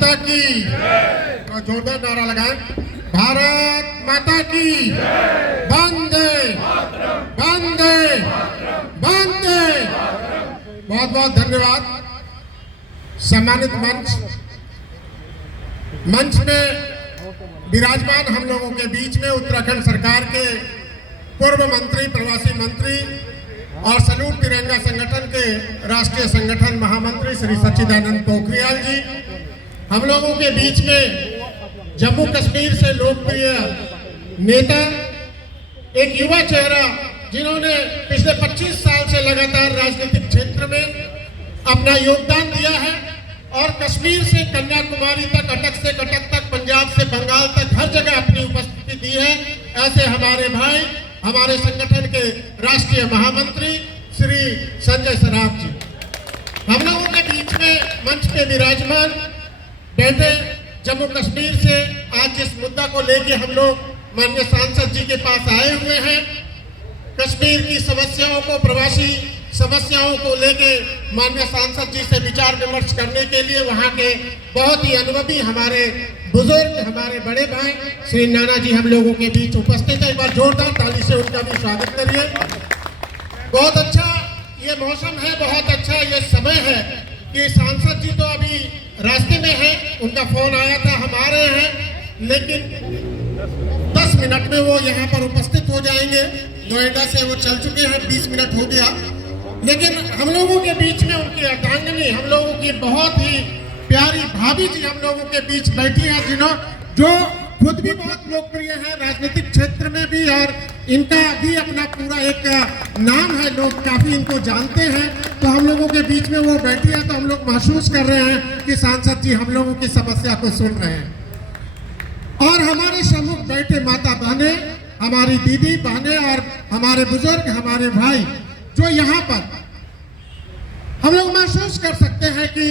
माता की, तो जोरदार नारा लगाएं, भारत माता की, वंदे वंदे वंदे। बहुत बहुत धन्यवाद। सम्मानित मंच में विराजमान हम लोगों के बीच में उत्तराखंड सरकार के पूर्व मंत्री, प्रवासी मंत्री और सैल्यूट तिरंगा संगठन के राष्ट्रीय संगठन महामंत्री श्री सच्चिदानंद पोखरियाल जी, हम लोगों के बीच में जम्मू कश्मीर से लोकप्रिय नेता, एक युवा चेहरा जिन्होंने पिछले 25 साल से लगातार राजनीतिक क्षेत्र में अपना योगदान दिया है और कश्मीर से कन्याकुमारी तक, अटक से कटक तक, पंजाब से बंगाल तक हर जगह अपनी उपस्थिति दी है। ऐसे हमारे भाई, हमारे संगठन के राष्ट्रीय महामंत्री श्री संजय सराफ जी, हम लोगों के बीच में मंच पे विराजमान बैठे जम्मू कश्मीर से आज जिस मुद्दा को लेके हम लोग माननीय सांसद जी के पास आए हुए हैं, कश्मीर की समस्याओं को, प्रवासी समस्याओं को लेके माननीय सांसद जी से विचार विमर्श करने के लिए वहां के बहुत ही अनुभवी हमारे बुजुर्ग, हमारे बड़े भाई श्री नाना जी हम लोगों के बीच उपस्थित है। एक बार जोरदार ताली से उनका भी स्वागत करिए। बहुत अच्छा ये मौसम है, बहुत अच्छा ये समय है कि सांसद जी तो अभी रास्ते में है, उनका फोन आया था, हम आ रहे हैं, लेकिन 10 मिनट में वो यहाँ पर उपस्थित हो जाएंगे। नोएडा से वो चल चुके हैं, 20 मिनट हो गया, लेकिन हम लोगों के बीच में उनकी अर्धांगिनी, हम लोगों की बहुत ही प्यारी भाभी जी हम लोगों के बीच बैठी हैं, जो खुद भी बहुत लोकप्रिय है राजनीतिक क्षेत्र में भी, और इनका भी अपना पूरा एक नाम है, लोग काफी इनको जानते हैं। तो हम लोगों के बीच में वो बैठी है, तो हम लोग महसूस कर रहे हैं कि सांसद जी हम लोगों की समस्या को सुन रहे हैं। और हमारे सम्मुख बैठे माता बहने, हमारी दीदी बहने और हमारे बुजुर्ग, हमारे भाई, जो यहाँ पर हम लोग महसूस कर सकते हैं कि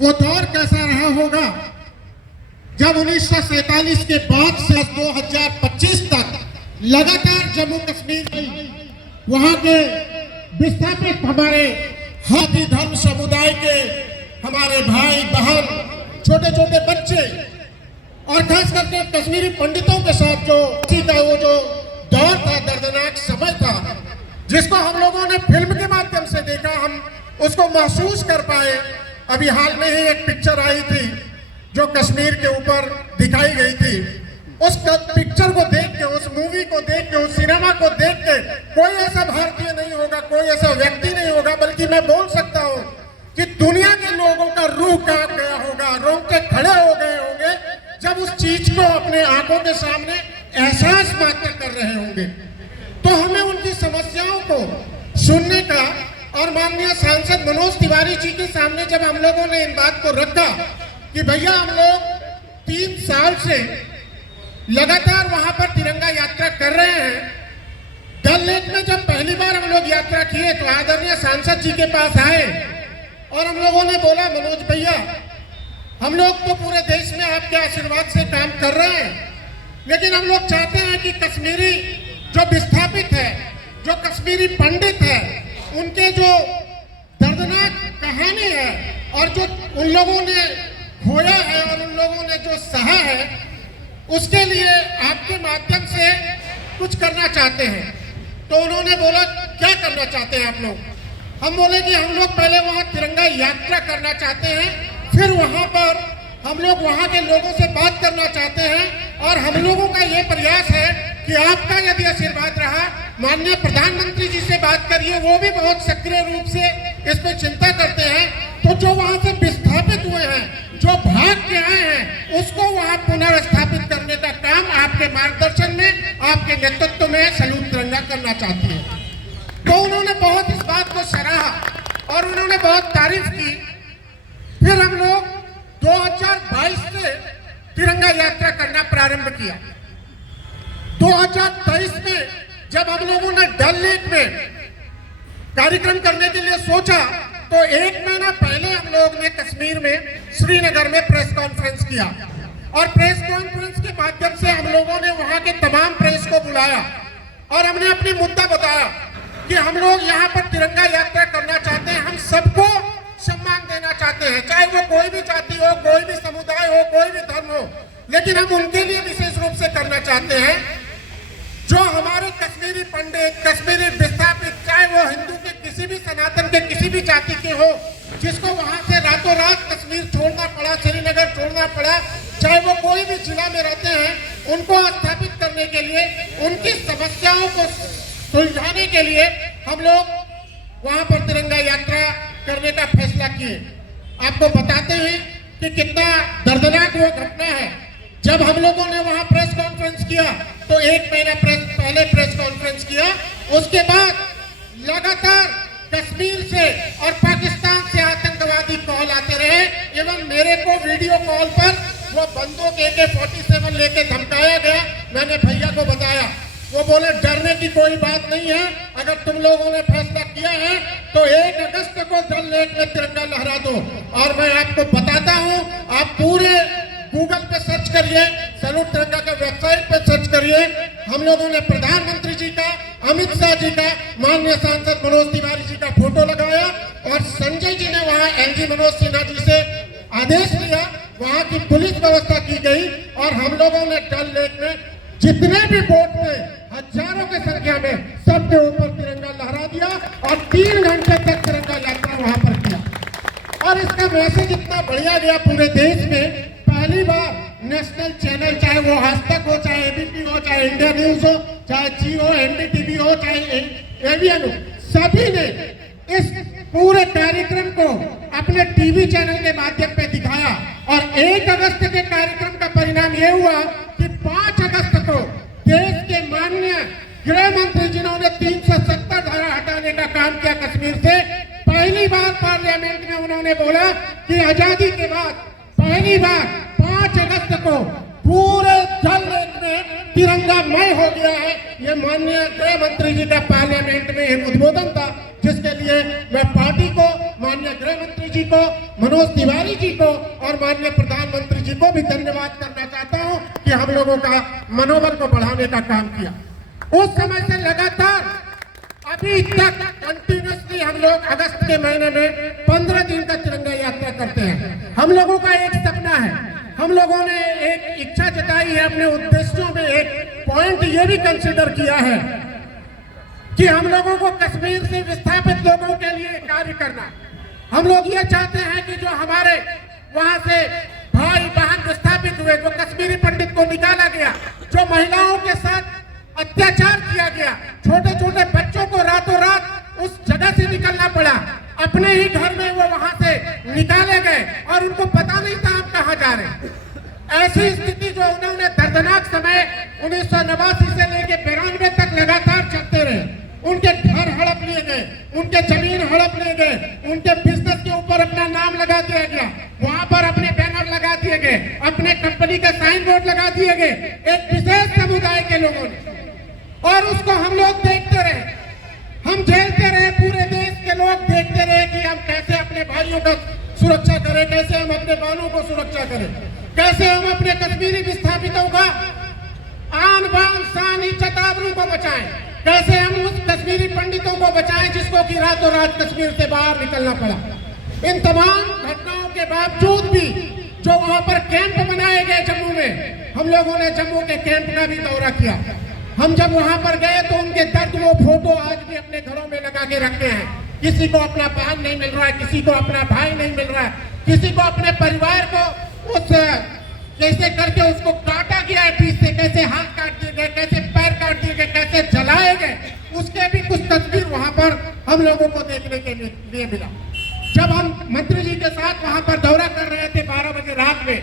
वो दौर कैसा रहा होगा जब 1947 के बाद से 2025 तक लगातार जम्मू कश्मीर वहां के विस्थापित हमारे हाथी धर्म समुदाय के हमारे भाई बहन, छोटे छोटे बच्चे और खास करके कश्मीरी पंडितों के साथ जो वो जो दौर था, दर्दनाक समय था, जिसको हम लोगों ने फिल्म के माध्यम से देखा, हम उसको महसूस कर पाए। अभी हाल में ही एक पिक्चर आई थी जो कश्मीर के ऊपर दिखाई गई थी। उस पिक्चर को देख के, उस मूवी को देख के, उस सिनेमा को देख के कोई ऐसा भारतीय नहीं होगा, कोई ऐसा व्यक्ति नहीं होगा, बल्कि मैं बोल सकता हूँ कि दुनिया के लोगों का रूह कांप गया होगा, रोंगटे खड़े हो गए होंगे जब उस चीज को अपने आंखों के सामने एहसास मात्र कर रहे होंगे। तो हमें उनकी समस्याओं को सुनने का, और माननीय सांसद मनोज तिवारी जी के सामने जब हम लोगों ने इन बात को रखा कि भैया हम लोग 3 साल से लगातार वहां पर तिरंगा यात्रा कर रहे हैं, डल लेक में जब पहली बार हम लोग यात्रा किए तो आदरणीय सांसद जी के पास आए और हम लोगों ने बोला, मनोज भैया हम लोग तो पूरे देश में आपके आशीर्वाद से काम कर रहे हैं, लेकिन हम लोग चाहते हैं कि कश्मीरी जो विस्थापित है, जो कश्मीरी पंडित है, उनके जो दर्दनाक कहानी है और जो उन लोगों ने खोया है और उन लोगों ने जो सहा है, उसके लिए आपके माध्यम से कुछ करना चाहते हैं। तो उन्होंने बोला, क्या करना चाहते हैं आप लोग? हम बोले कि हम लोग पहले वहाँ तिरंगा यात्रा करना चाहते हैं, फिर वहाँ पर हम लोग वहाँ के लोगों से बात करना चाहते हैं, और हम लोगों का ये प्रयास है कि आपका यदि आशीर्वाद रहा, माननीय प्रधानमंत्री जी से बात करिए, वो भी बहुत सक्रिय रूप से इस पर चिंता करते हैं। तो जो वहाँ से विस्थापित हुए हैं, जो भाग के आए हैं, उसको वहाँ पुनर्स्थापित करने का काम आपके मार्गदर्शन में, आपके नेतृत्व में सैल्यूट तिरंगा करना चाहती है। तो उन्होंने बहुत इस बात को सराहा और उन्होंने बहुत तारीफ की। फिर हम लोग 2022 से तिरंगा यात्रा करना प्रारंभ किया। 2023 में जब हम लोगों ने डल लेक में कार्यक्रम करने के लिए सोचा, तो 1 महीना पहले हम लोग ने कश्मीर में श्रीनगर में प्रेस कॉन्फ्रेंस किया, और प्रेस कॉन्फ्रेंस के माध्यम से हम लोगों ने वहां के तमाम प्रेस को बुलाया और हमने अपनी मुद्दा बताया कि हम लोग यहाँ पर तिरंगा यात्रा करना चाहते हैं। हम सबको सम्मान देना चाहते हैं, चाहे वो कोई भी जाति हो, कोई भी समुदाय हो, कोई भी धर्म हो, लेकिन हम उनके लिए विशेष रूप से करना चाहते हैं जो हमारे कश्मीरी पंडित, कश्मीरी विस्थापित, चाहे वो हिंदू के किसी भी, सनातन के किसी भी जाति के हो, जिसको वहां से रातों रात कश्मीर छोड़ना पड़ा, श्रीनगर छोड़ना पड़ा, चाहे वो कोई भी जिला में रहते हैं, उनको स्थापित करने के लिए, उनकी समस्याओं को सुलझाने के लिए हम लोग वहां पर तिरंगा यात्रा करने का फैसला किए। आपको बताते हैं कि कितना दर्दनाक वो घटना है। जब हम लोगों ने वहां प्रेस कॉन्फ्रेंस किया तो 1 महीना पहले प्रेस कॉन्फ्रेंस किया, उसके बाद लगातार कश्मीर से और पाकिस्तान से आतंकवादी कॉल आते रहे। एवं मेरे को वीडियो कॉल पर वो बंदूक AK-47 लेके धमकाया गया। मैंने भैया को बताया, वो बोले डरने की कोई बात नहीं है, अगर तुम लोगों ने फैसला किया है तो 1 अगस्त को डल लेक में तिरंगा लहरा दो। और मैं आपको बताता हूं, आप पूरे गूगल पे सर्च करिए, सैल्यूट तिरंगा के वेबसाइट पे सर्च करिए, हम लोगों ने प्रधानमंत्री जी का, अमित शाह जी का, माननीय सांसद मनोज तिवारी जी का फोटो लगाया और संजय जी ने वहां LG मनोज सिन्हा जी से आदेश लिया, वहां की पुलिस व्यवस्था की गई और हम लोगों ने डल लेक में जितने भी बोट थे, हजारों की संख्या में, सबके ऊपर तिरंगा लहरा दिया और 3 घंटे तक तिरंगा यात्रा वहां पर किया। और इसका मैसेज इतना बढ़िया गया पूरे देश में। पहली बार नेशनल चैनल, चाहे वो आज तक हो, चाहे ABP हो, चाहे इंडिया न्यूज हो, चाहे जियो, NDTV हो, चाहे AVN हो, सभी ने इस पूरे कार्यक्रम को अपने टीवी चैनल के माध्यम पे दिखाया। और 1 अगस्त के कार्यक्रम का परिणाम ये हुआ कि 5 अगस्त को देश के माननीय गृह मंत्री जिन्होंने 370 धारा हटाने का काम किया कश्मीर से, पहली बार पार्लियामेंट में उन्होंने बोला कि आजादी के बाद पहली बार 5 अगस्त को पूरे डल लेक में तिरंगामय हो गया है। ये माननीय गृह मंत्री जी का पार्लियामेंट में उद्बोधन था, जिसके लिए मैं पार्टी को, माननीय गृह मंत्री जी को, मनोज तिवारी जी को और माननीय प्रधानमंत्री जी को भी धन्यवाद करना चाहता हूं कि हम लोगों का मनोबल को बढ़ाने का काम किया। उस समय से लगातार अभी तक कंटिन्यूसली हम लोग अगस्त के महीने में 15 दिन का तिरंगा यात्रा करते हैं। हम लोगों का एक सपना है, हम लोगों ने एक इच्छा जताई है, अपने उद्देश्यों में एक पॉइंट ये भी कंसिडर किया है कि हम लोगों को कश्मीर से विस्थापित लोगों के लिए कार्य करना। हम लोग ये चाहते हैं कि जो हमारे वहां से भाई बहन विस्थापित हुए, जो कश्मीरी पंडित को निकाला गया, जो महिलाओं के साथ अत्याचार किया गया, छोटे छोटे बच्चों को रातों रात उस जगह से निकलना पड़ा, अपने ही घर में वो वहां से निकाले गए और उनको पता नहीं था हम कहाँ जा रहे हैं। ऐसी स्थिति जो उन्होंने दर्दनाक समय 1989 से लेकर 92 तक लगातार चलते रहे, उनके घर हड़प लिए गए, उनके जमीन हड़प लिए गए, उनके बिजनेस के ऊपर अपना नाम लगा दिया गया, वहां पर अपने बैनर लगा दिए गए, अपने कंपनी का साइन बोर्ड लगा दिए गए एक विशेष समुदाय के लोगों ने। और उसको हम लोग देखते रहे, हम झेलते रहे, पूरे देश के लोग देखते रहे कि हम कैसे अपने भाइयों का सुरक्षा करें, कैसे हम अपने बालों को सुरक्षा करें, कैसे हम अपने कश्मीरी विस्थापितों का आन बान शान इज्जत आबरू को बचाएं, कैसे हम उस कश्मीरी पंडितों को बचाएं जिसको कि रातों रात कश्मीर से बाहर निकलना पड़ा। इन तमाम घटनाओं के बावजूद भी जो वहां पर कैंप बनाए गए जम्मू में, हम लोगों ने जम्मू के कैंप का भी दौरा किया। हम जब वहां पर गए तो उनके दर्द वो फोटो आज भी अपने घरों में लगा के रखे हैं। किसी को अपना बहन नहीं मिल रहा है, किसी को अपना भाई नहीं मिल रहा है, किसी को अपने परिवार को उस कैसे करके उसको काटा गया है पीछे से, कैसे हाथ काट दिए गए, कैसे पैर काट दिए गए, कैसे जलाए गए, उसके भी कुछ तस्वीर वहां पर हम लोगों को देखने के लिए मिला। जब हम मंत्री जी के साथ वहां पर दौरा कर रहे थे 12 बजे रात में,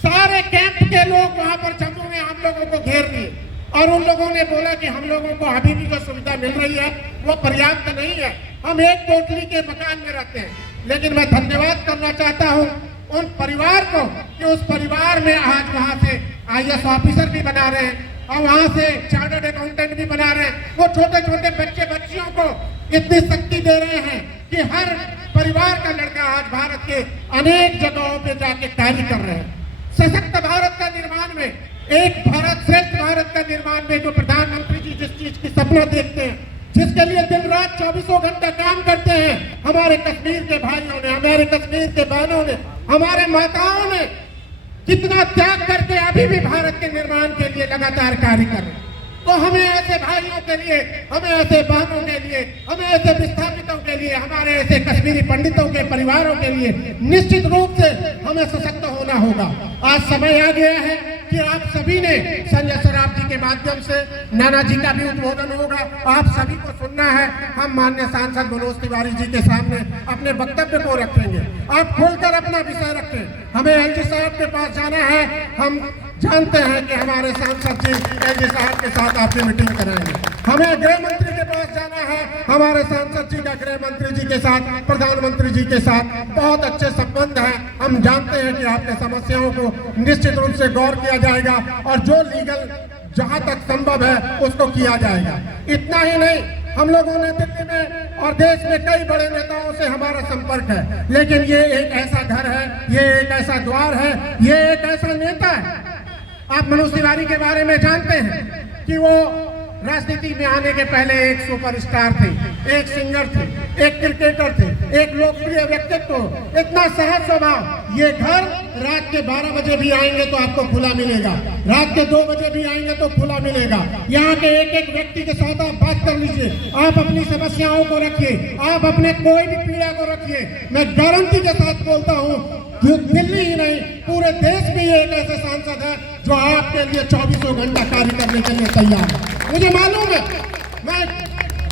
सारे कैंप के लोग वहां पर जम्मू में हम लोगों को घेर लिए और उन लोगों ने बोला कि हम लोगों को अभी भी जो सुविधा मिल रही है वो पर्याप्त नहीं है, हम एक कोठरी के मकान में रहते हैं। लेकिन मैं धन्यवाद करना चाहता हूं उन परिवार को कि उस परिवार में आज वहां से IAS ऑफिसर भी बना रहे हैं और वहां से चार्टर्ड अकाउंटेंट भी बना रहे हैं। वो छोटे छोटे बच्चे बच्चियों को इतनी शक्ति दे रहे हैं कि हर परिवार का लड़का आज भारत के अनेक जगहों पे जाके कार्य कर रहे हैं। सशक्त भारत का निर्माण में, एक भारत श्रेष्ठ भारत का निर्माण में जो प्रधानमंत्री जी जिस चीज की सपना देखते हैं जिसके लिए दिन रात 24 घंटा काम करते हैं हमारे कश्मीर के भाइयों ने, हमारे कश्मीर के बहनों ने, हमारे माताओं ने कितना त्याग करके अभी भी भारत के निर्माण के लिए लगातार कार्य कर रहे हैं। तो हमें ऐसे भाइयों के लिए, हमें ऐसे बहनों के लिए, हमें ऐसे विस्थापितों के लिए, हमारे ऐसे कश्मीरी पंडितों के परिवारों के लिए निश्चित रूप से हमें सशक्त होना होगा। आज समय आ गया है कि आप सभी ने संजय सराफ जी के माध्यम से नाना जी का भी उद्बोधन होगा, आप सभी को सुनना है। हम माननीय सांसद मनोज तिवारी जी के सामने अपने वक्तव्य को रखेंगे। आप खोलकर अपना विषय रखें। हमें एलजी साहब के पास जाना है। हम जानते हैं कि हमारे सांसद जी एलजी साहब के साथ आपकी मीटिंग कराएंगे। हमें गृह मंत्री के पास जाना है। हमारे सांसद जी का गृह मंत्री जी के साथ, प्रधानमंत्री जी के साथ बहुत अच्छे संबंध हैं। हम जानते हैं कि आपकी समस्याओं को निश्चित रूप से गौर किया जाएगा और जो लीगल जहां तक संभव है उसको किया जाएगा। इतना ही नहीं, हम लोगों ने दिल्ली में और देश में कई बड़े नेताओं से हमारा संपर्क है, लेकिन ये एक ऐसा घर है, ये एक ऐसा द्वार है, ये एक ऐसा नेता है। आप मनोज तिवारी के बारे में जानते हैं कि वो राजनीति में आने के पहले एक सुपरस्टार थे, एक सिंगर थे, एक क्रिकेटर थे, एक लोकप्रिय व्यक्तित्व, इतना सहज स्वभाव। ये घर रात के 12 बजे भी आएंगे तो आपको खुला मिलेगा, रात के 2 बजे भी आएंगे तो खुला मिलेगा। यहाँ के एक एक व्यक्ति के साथ आप बात कर लीजिए, आप अपनी समस्याओं को रखिए, आप अपने कोई भी पीड़ा को रखिए। मैं गारंटी के साथ बोलता हूँ, दिल्ली ही नहीं पूरे देश में ये एक ऐसे सांसद है जो आपके लिए 24 घंटा कार्य करने के लिए तैयार है। मुझे मालूम है, मैं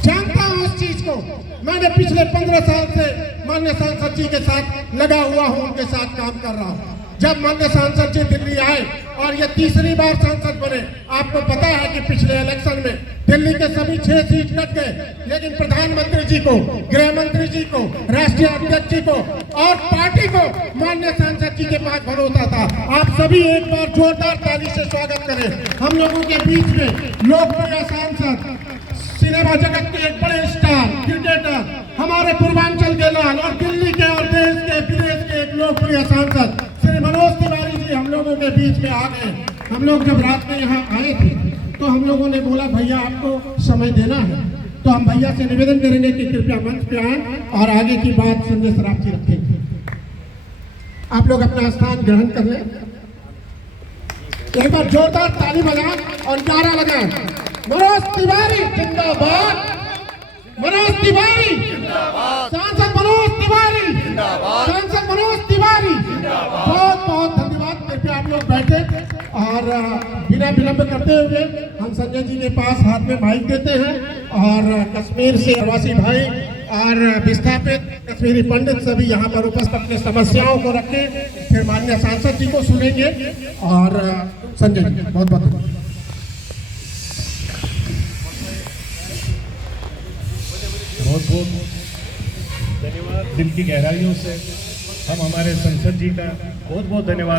जानता हूँ उस चीज को। मैंने पिछले 15 साल से माननीय सांसद जी के साथ लगा हुआ हूँ, उनके साथ काम कर रहा हूँ। जब माननीय सांसद जी दिल्ली आए और ये तीसरी बार सांसद बने, आपको पता है कि पिछले इलेक्शन में दिल्ली के सभी 6 सीट कट गए, लेकिन प्रधानमंत्री जी को, गृह मंत्री जी को, राष्ट्रीय अध्यक्ष जी को और पार्टी को माननीय सांसद जी के पास भरोसा था। आप सभी एक बार जोरदार ताली से स्वागत करें। हम लोगों के बीच में लोकप्रिय सांसद, सिनेमा जगत के एक बड़े स्टार, क्रिकेटर, हमारे पूर्वांचल के लाल और दिल्ली के और देश के विदेश के एक लोकप्रिय सांसद श्री मनोज तिवारी जी हम लोगों के बीच में आ गए। हम लोग जब रात में यहाँ आए थे तो हम लोगों ने बोला भैया आपको समय देना है, तो हम भैया से निवेदन करेंगे कि कृपया मंच पे आए और आगे की बात संजय सराफ जी रखेंगे। आप लोग अपना स्थान ग्रहण कर लें। एक बार जोरदार ताली बजाएं और नारा लगाएं, मनोज तिवारी जिंदाबाद, मनोज तिवारी जिंदाबाद, सांसद मनोज तिवारी जिंदाबाद, सांसद मनोज तिवारी जिंदाबाद। बहुत बहुत धन्यवाद। कृपया आप लोग बैठे और बिना विलंब करते हुए हम संजय जी के पास हाथ में माइक देते हैं और कश्मीर से प्रवासी भाई और विस्थापित कश्मीरी पंडित सभी यहाँ पर उपस्थित अपने समस्याओं को रखें। फिर माननीय सांसद जी को सुनेंगे और संजय जी बहुत बहुत धन्यवाद। बहुत बहुत धन्यवाद। दिल की गहराइयों से हम हमारे संसद जी का बहुत बहुत धन्यवाद